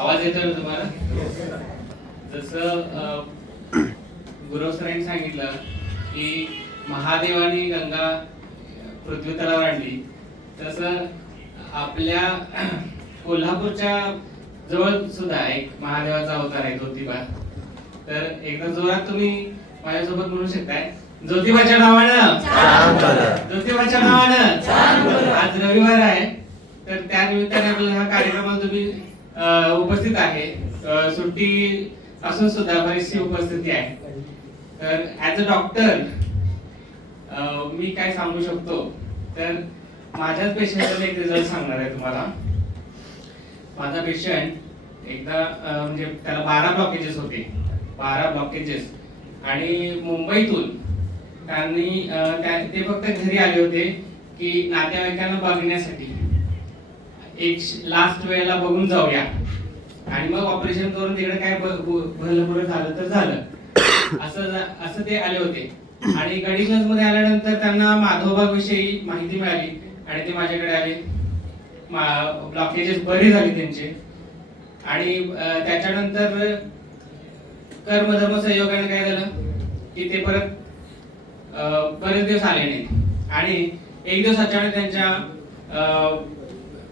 आवाज येतोय ना तुम्हाला? जसं गुरव सरांनी सांगितलं की महादेवाने गंगा पृथ्वी तलावर आणली, तसं आपल्या कोल्हापूरच्या जवळ सुद्धा एक महादेवाचा अवतार आहे ज्योतिबा. तर एकदा जोरात तुम्ही माझ्यासोबत म्हणू शकताय, ज्योतिबाच्या नावानं, ज्योतिबाच्या नावानं. आज रविवार आहे, तर त्या निमित्ताने आपल्याला हा कार्यक्रमाला तुम्ही उपस्थित आहे. सुट्टी असून सुद्धा बरीचशी उपस्थिती आहे. तर ऍज अ डॉक्टर मी काय सांगू शकतो, तर माझ्याच पेशंटचा एक रिझल्ट सांगणार आहे तुम्हाला. माझा पेशंट एकदा म्हणजे त्याला 12 ब्लॉकेजेस होते, 12 ब्लॉकेजेस. आणि मुंबईतून त्यांनी ते फक्त घरी आले होते की नातेवाईकांना बघण्यासाठी एक लास्ट वेळेला बघून जाऊया, आणि मग ऑपरेशन करून तिकडे काय भलं झालं तर झालं, असं ते आले होते. आणि गडिंग्लज मध्ये आल्यानंतर त्यांना माधवबाग विषयी माहिती मिळाली आणि ते माझ्याकडे आले. ब्लॉकेजेस बरे झाले त्यांचे. आणि त्याच्यानंतर कर्मधर्म संयोगाने काय झालं की ते परत बरेच दिवस आले नाही. आणि एक दिवस अचानक त्यांच्या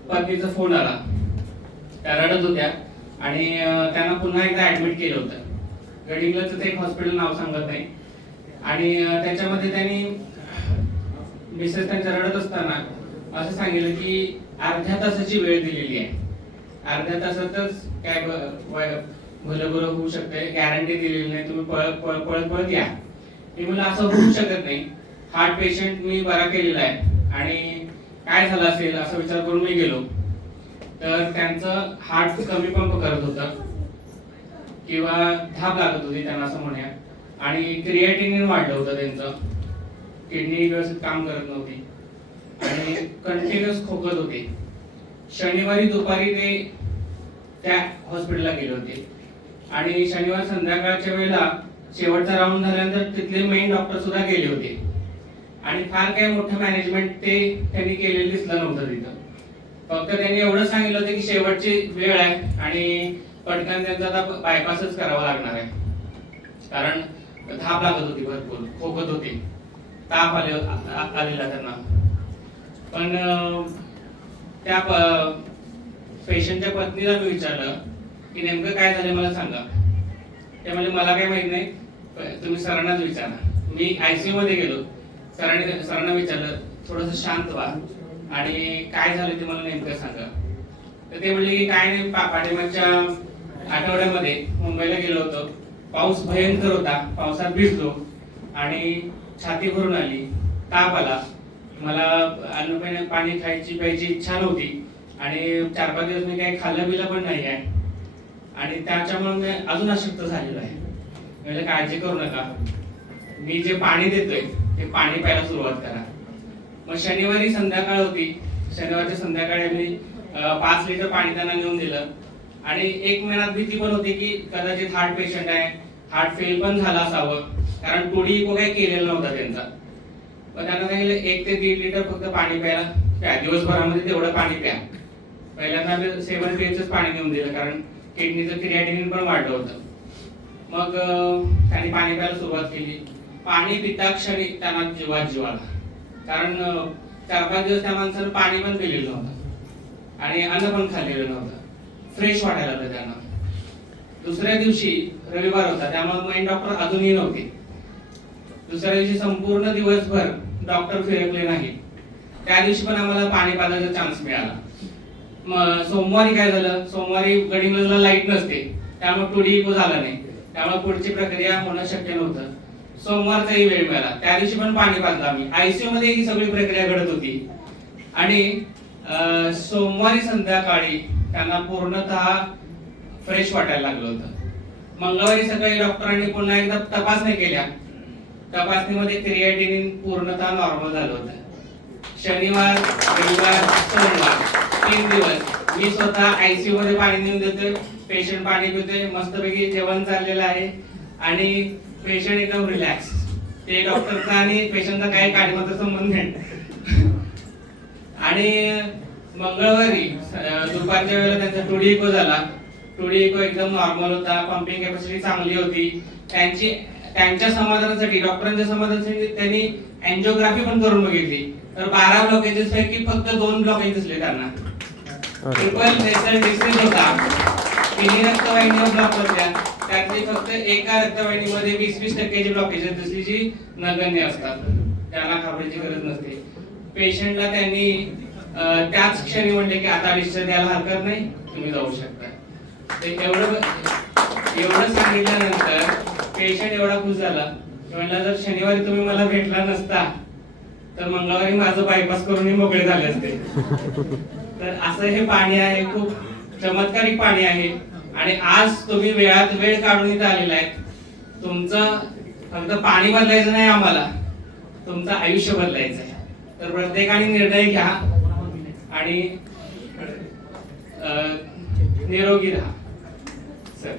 पत्नीचा फोन आला, त्या रडत होत्या आणि त्यांना पुन्हा एकदा ऍडमिट केलं होतं. गडिंग्लजचं ते एक हॉस्पिटल नाव सांगत नाही. आणि त्याच्यामध्ये त्यांनी मिसेस त्यांच्या रडत असताना असं सांगितलं की अर्ध्या तासाची वेळ दिलेली आहे, अर्ध्या तासातच काय भलं बरं होऊ शकतंय, गॅरंटी दिलेली नाही, तुम्ही पळत या. मी म्हणलं असं होऊ शकत नाही, हार्ट पेशंट मी बरा केलेला आहे आणि काय झालं असेल असा विचार करून मी गेलो. तर त्यांचं हार्ट कमी पंप करत होतं किंवा धाप लागत होती त्यांना असं म्हणूया, आणि क्रिएटिनिन वाढलं होतं त्यांचं, किडनी व्यवस्थित काम करत नव्हती आणि कंटिन्युअस खोकत होते. शनिवारी दुपारी ते त्या हॉस्पिटलला गेले होते आणि शनिवार संध्याकाळच्या वेळेला शेवटचा राऊंड झाल्यानंतर तिथले मेन डॉक्टर सुद्धा गेले होते. आणि फार काही मोठं मॅनेजमेंट ते त्यांनी केलेलं दिसलं नव्हतं तिथं. फक्त त्यांनी एवढंच सांगितलं होतं की शेवटची वेळ आहे आणि पटकन त्यांचा आता बायपासच करावा लागणार आहे, कारण धाप लागत होती, भरपूर खोकत होते, ताप आलेला त्यांना. पण त्या पेशंटच्या पत्नीला मी विचारलं की नेमकं काय झालं मला सांगा. ते म्हणजे मला काही माहित नाही, तुम्ही सरांनाच विचारा. मी आयसीयू मध्ये गेलो, सरांना विचारलं थोडस शांत व्हा आणि काय झालं ते मला नेमकं सांगा. तर ते म्हणले की काय नाही, पाठीमागच्या आठवड्यामध्ये मुंबईला गेलो होतो, पाऊस भयंकर होता, पावसात भिजलो आणि छाती भरून आली, ताप आला, मला अन्न पाणी खायची प्यायची इच्छा नव्हती आणि 4-5 दिवस मी काही खाल्लं बिलं पण नाही आहे आणि त्याच्यामुळे मी अजून अशक्त झालेलो आहे. म्हणजे काळजी करू नका, मी जे पाणी देतोय ते पाणी प्यायला सुरुवात करा. मग शनिवारी संध्याकाळ होती, शनिवारच्या संध्याकाळी मी 5 लिटर पाणी त्यांना नेऊन दिलं. आणि एक मनात भीती पण होती की कदाचित हार्ट पेशंट आहे, हार्ट फेल पण झाला असावं, कारण टोडी इको काही केलेला नव्हता त्यांचा. पण त्यांना सांगितलं 1 ते 1.5 लिटर फक्त पाणी प्या, दिवसभरामध्ये तेवढं पाणी प्या. पहिल्यांदा आम्ही 7 पेजच पाणी नेऊन दिलं, कारण किडनीचं क्रिएटिनिन पण वाढलं होतं. मग त्यांनी पाणी प्यायला सुरुवात केली. पाणी पिता क्षणी त्यांना जीव आला, कारण 4-5 दिवस त्या माणसानं पाणी पण पिलेलं नव्हतं आणि अन्न पण खाल्लेलं नव्हतं. फ्रेश वाटायला लागलं त्यांना. दुसऱ्या दिवशी रविवार होता, त्यामुळे मेन डॉक्टर अजूनही नव्हते. दुसऱ्या दिवशी संपूर्ण दिवसभर डॉक्टर फिरकले नाही. त्या दिवशी पण आम्हाला पाणी पाजायचा चान्स मिळाला. मग सोमवारी काय झालं, सोमवारी गडिंग्लजला लाईट नसते, त्यामुळे टोडी इको झाला नाही, त्यामुळे पुढची प्रक्रिया होणं शक्य नव्हतं. सोमवारचाही वेळ मिळाला, त्या दिवशी पण पाणी पाजलं आम्ही. आयसीयू मध्ये ही सगळी प्रक्रिया घडत होती. आणि सोमवारी संध्याकाळी त्यांना पूर्णतः फ्रेश वाटायला लागलं होतं. मंगळवारी सकाळी डॉक्टरांनी पुन्हा एकदा तपासणी केल्या, तपासणीमध्ये क्रिएटिनिन पूर्णतः नॉर्मल झालं होतं. शनिवार, रविवार, सोमवार 3 दिवस मी स्वतः आयसीयू मध्ये पाणी नेऊन देतोय, पेशंट पाणी पितोय, मस्तपैकी जेवण चाललेलं आहे आणि पेशंट एकदम रिलॅक्स. ते डॉक्टरचा आणि पेशंटचा काही काळीमात्र संबंध नाही. आणि मंगळवारी दुपारच्या वेळेला त्यांचा टोडी इको झाला टोडी इको एकदम नॉर्मल होता, पंपिंग कॅपॅसिटी चांगली होती. त्यांच्या समाधानासाठी, डॉक्टरांच्या समाधानासाठी त्यांनी अँजिओग्राफी पण करून बघितली, तर 12 ब्लॉकेजेस पैकी फक्त 2 ब्लॉकेज दिसले त्यांना. ट्रिपल नेसल डिसीज होता, तिन्ही रक्तवाहिन्या ब्लॉक होत्या, त्यातली फक्त एका रक्तवाहिनीमध्ये 20-20% ब्लॉकेजेस दिसली, जी नगण्य असतात, त्यांना घाबरायची गरज नसते. पेशंटला त्यांनी त्याच क्षणी म्हणले की आता डिस्चार्ज द्यायला हरकत नाही, तुम्ही जाऊ शकता. ते एवढं सांगितल्यानंतर पेशंट एवढा खुश झाला की म्हणला जर शनिवारी तुम्ही मला भेटला नसता तर मंगळवारी माझं बायपास करून मोकळे झाले असते. तर असं हे पाणी आहे, खूप चमत्कारिक पाणी आहे. आणि आज तुम्ही वेळात वेळ काढून इथं आलेला आहे. तुमचं फक्त पाणी बदलायचं नाही, आम्हाला तुमचं आयुष्य बदलायचं आहे. तर प्रत्येकाने निर्णय घ्या आणि निरोगी राहा. सर